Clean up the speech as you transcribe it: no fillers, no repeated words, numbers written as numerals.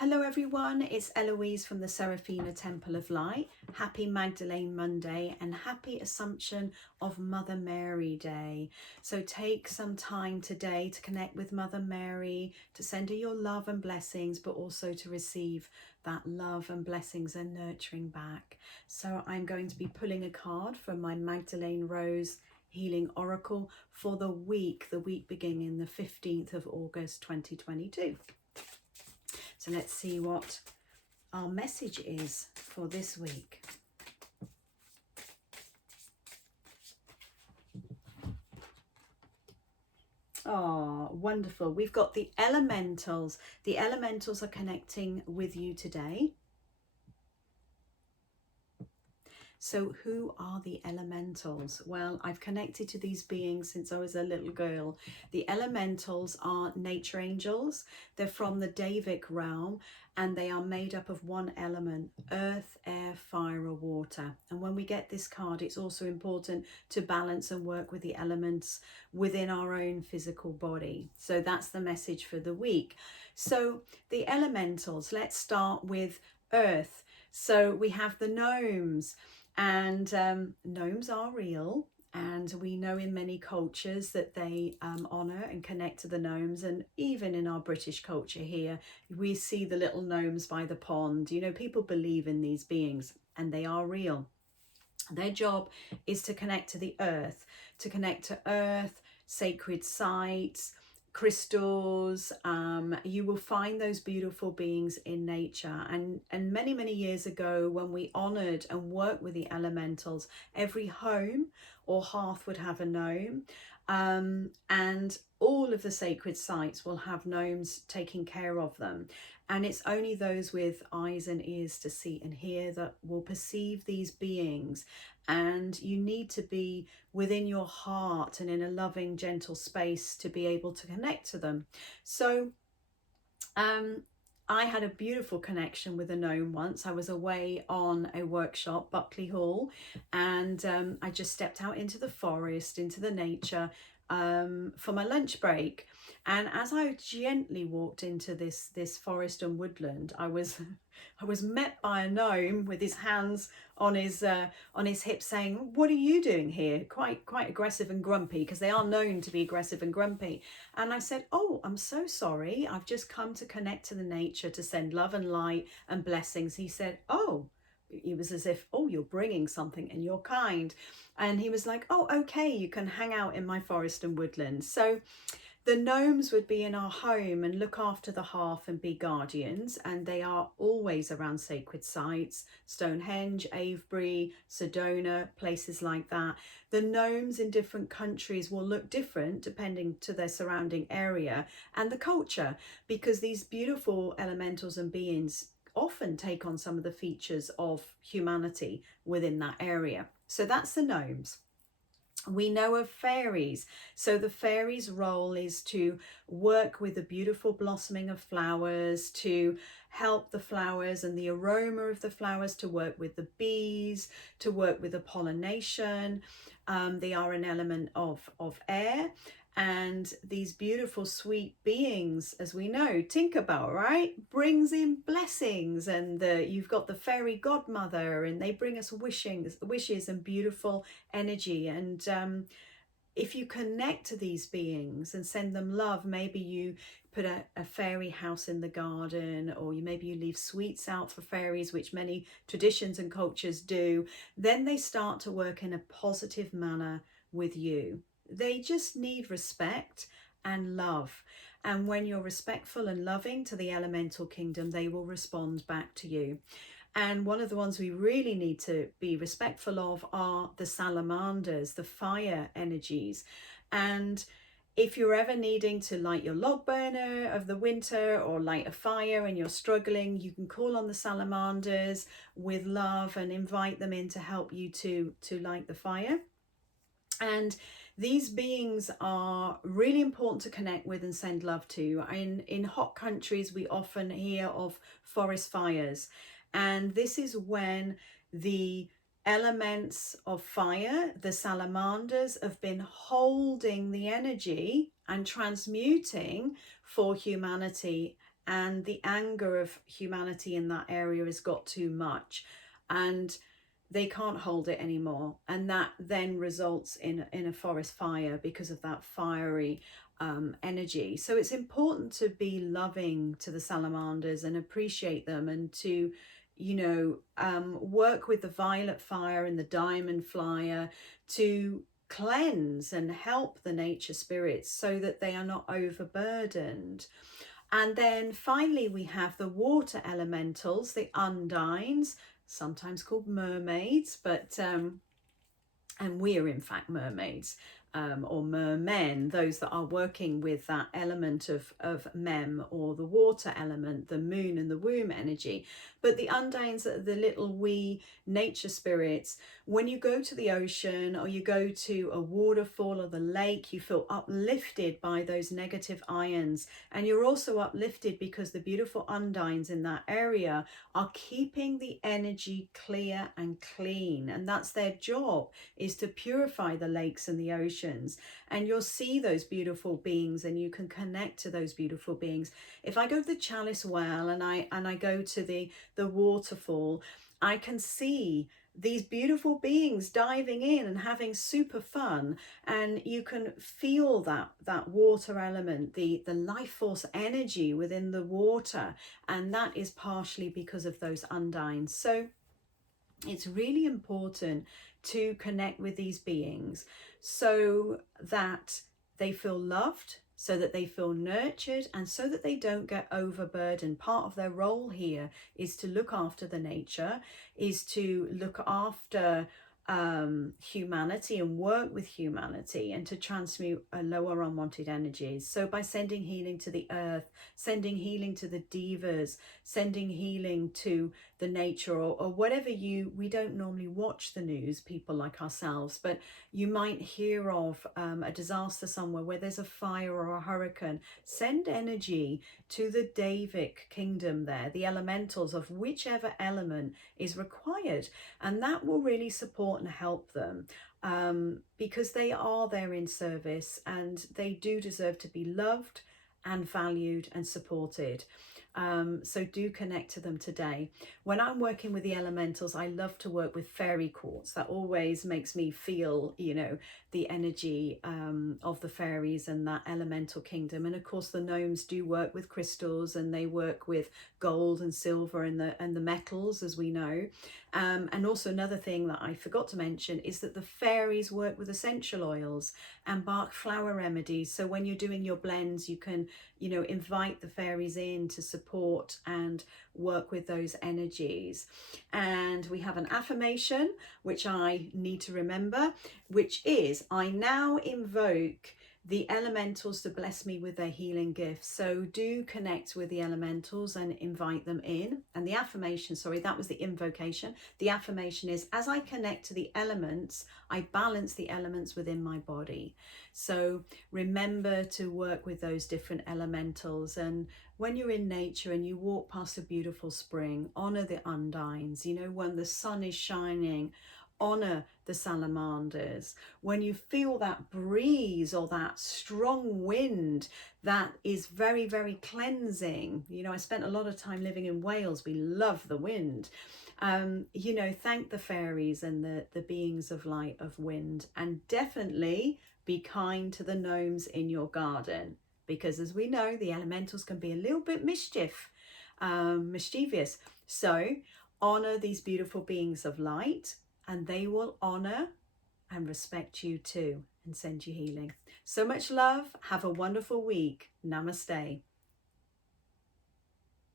Hello everyone, it's Eloise from the Seraphina Temple of Light. Happy Magdalene Monday and happy Assumption of Mother Mary Day. So take some time today to connect with Mother Mary, to send her your love and blessings, but also to receive that love and blessings and nurturing back. So I'm going to be pulling a card from my Magdalene Rose Healing Oracle for the week beginning the 15th of August 2022. So let's see what our message is for this week. Oh, wonderful. We've got the elementals. The elementals are connecting with you today. So who are the elementals? Well, I've connected to these beings since I was a little girl. The elementals are nature angels. They're from the Davic realm and they are made up of one element: earth, air, fire or water. And when we get this card, it's also important to balance and work with the elements within our own physical body. So that's the message for the week. So the elementals, let's start with earth. So we have the gnomes. And gnomes are real, and we know in many cultures that they honour and connect to the gnomes. And even in our British culture here, we see the little gnomes by the pond. You know, people believe in these beings and they are real. Their job is to connect to the earth, sacred sites, crystals. You will find those beautiful beings in nature, and many years ago, when we honored and worked with the elementals, every home or hearth would have a gnome, and all of the sacred sites will have gnomes taking care of them. And it's only those with eyes and ears to see and hear that will perceive these beings. And you need to be within your heart and in a loving, gentle space to be able to connect to them. So I had a beautiful connection with a gnome once. I was away on a workshop, Buckley Hall, and I just stepped out into the forest, into the nature, for my lunch break. And as I gently walked into this forest and woodland, I was met by a gnome with his hands on his hips, saying, "What are you doing here?" Quite aggressive and grumpy, because they are known to be aggressive and grumpy. And I said, "Oh, I'm so sorry. I've just come to connect to the nature, to send love and light and blessings." He said, "Oh." It was as if, "Oh, you're bringing something and you're kind." And he was like, "Oh, okay, you can hang out in my forest and woodland." So the gnomes would be in our home and look after the hearth and be guardians, and they are always around sacred sites: Stonehenge, Avebury, Sedona, places like that. The gnomes in different countries will look different depending to their surrounding area and the culture, because these beautiful elementals and beings often take on some of the features of humanity within that area. So that's the gnomes. We know of fairies. So the fairies' role is to work with the beautiful blossoming of flowers, to help the flowers and the aroma of the flowers, to work with the bees, to work with the pollination. They are an element of air. And these beautiful, sweet beings, as we know, Tinkerbell, right, brings in blessings. And you've got the fairy godmother, and they bring us wishes and beautiful energy. And if you connect to these beings and send them love, maybe you put a fairy house in the garden, or maybe you leave sweets out for fairies, which many traditions and cultures do, then they start to work in a positive manner with you. They just need respect and love. And when you're respectful and loving to the elemental kingdom, they will respond back to you. And one of the ones we really need to be respectful of are the salamanders, the fire energies. And if you're ever needing to light your log burner of the winter or light a fire and you're struggling, you can call on the salamanders with love and invite them in to help you to light the fire. And these beings are really important to connect with and send love to. In hot countries, we often hear of forest fires. And this is when the elements of fire, the salamanders, have been holding the energy and transmuting for humanity and the anger of humanity in that area has got too much, and they can't hold it anymore, and that then results in a forest fire because of that fiery energy. So it's important to be loving to the salamanders and appreciate them, and to, you know, work with the violet fire and the diamond flyer to cleanse and help the nature spirits so that they are not overburdened. And then finally we have the water elementals, the undines, sometimes called mermaids, but and we are in fact mermaids, or mermen, those that are working with that element of mem, or the water element, the moon and the womb energy. But the undines are the little wee nature spirits. When you go to the ocean, or you go to a waterfall or the lake, you feel uplifted by those negative ions, and you're also uplifted because the beautiful undines in that area are keeping the energy clear and clean, and that's their job, is to purify the lakes and the oceans. And you'll see those beautiful beings, and you can connect to those beautiful beings. If I go to the Chalice Well and I go to the waterfall, I can see these beautiful beings diving in and having super fun, and you can feel that water element, the life force energy within the water, and that is partially because of those undines. So it's really important to connect with these beings so that they feel loved, so that they feel nurtured, and so that they don't get overburdened. Part of their role here is to look after the nature, is to look after humanity and work with humanity, and to transmute lower unwanted energies. So by sending healing to the earth, sending healing to the divas, sending healing to the nature, or whatever we don't normally watch the news, people like ourselves, but you might hear of a disaster somewhere where there's a fire or a hurricane. Send energy to the Davic kingdom there, the elementals of whichever element is required, and that will really support and help them, because they are there in service, and they do deserve to be loved and valued and supported. So do connect to them today. When I'm working with the elementals, I love to work with fairy quartz. That always makes me feel, you know, the energy of the fairies and that elemental kingdom. And of course the gnomes do work with crystals, and they work with gold and silver and the metals, as we know. And also another thing that I forgot to mention is that the fairies work with essential oils and bark flower remedies. So when you're doing your blends, you can, you know, invite the fairies in to support and work with those energies. And we have an affirmation, which I need to remember, which is, I now invoke the elementals to bless me with their healing gifts. So do connect with the elementals and invite them in. And the affirmation, sorry, that was the invocation. The affirmation is, as I connect to the elements, I balance the elements within my body. So remember to work with those different elementals. And when you're in nature and you walk past a beautiful spring, honor the undines. You know, when the sun is shining, honor the salamanders. When you feel that breeze or that strong wind, that is very, very cleansing. You know, I spent a lot of time living in Wales. We love the wind. You know, thank the fairies and the beings of light, of wind, and definitely be kind to the gnomes in your garden, because as we know, the elementals can be a little bit mischievous. So honor these beautiful beings of light, and they will honor and respect you too, and send you healing. So much love. Have a wonderful week. Namaste.